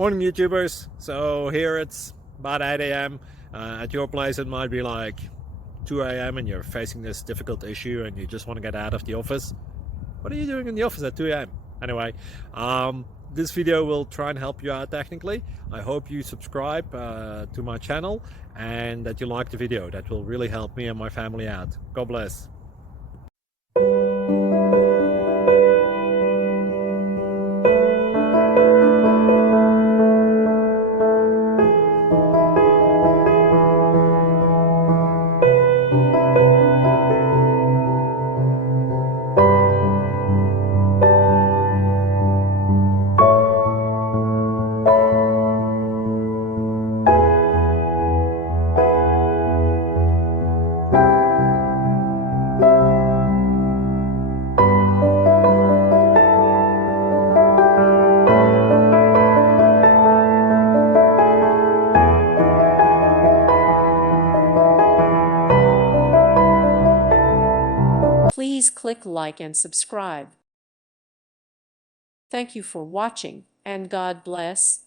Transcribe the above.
Morning YouTubers. So here it's about 8 a.m. At your place it might be like 2 a.m. and you're facing this difficult issue and you just want to get out of the office. What are you doing in the office at 2 a.m.? Anyway, this video will try and help you out technically. I hope you subscribe to my channel and that you like the video. That will really help me and my family out. God bless. Please click like and subscribe. Thank you for watching, and God bless.